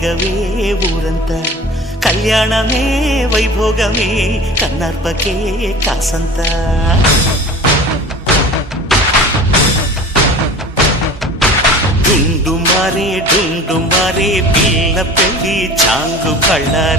రేగవే ఊరంతా కళ్యాణమే వైభోగమే కన్నార్పకే కాసంత డుండు మారే పిల్ల పెళ్ళి చాంగు బళ్ళారే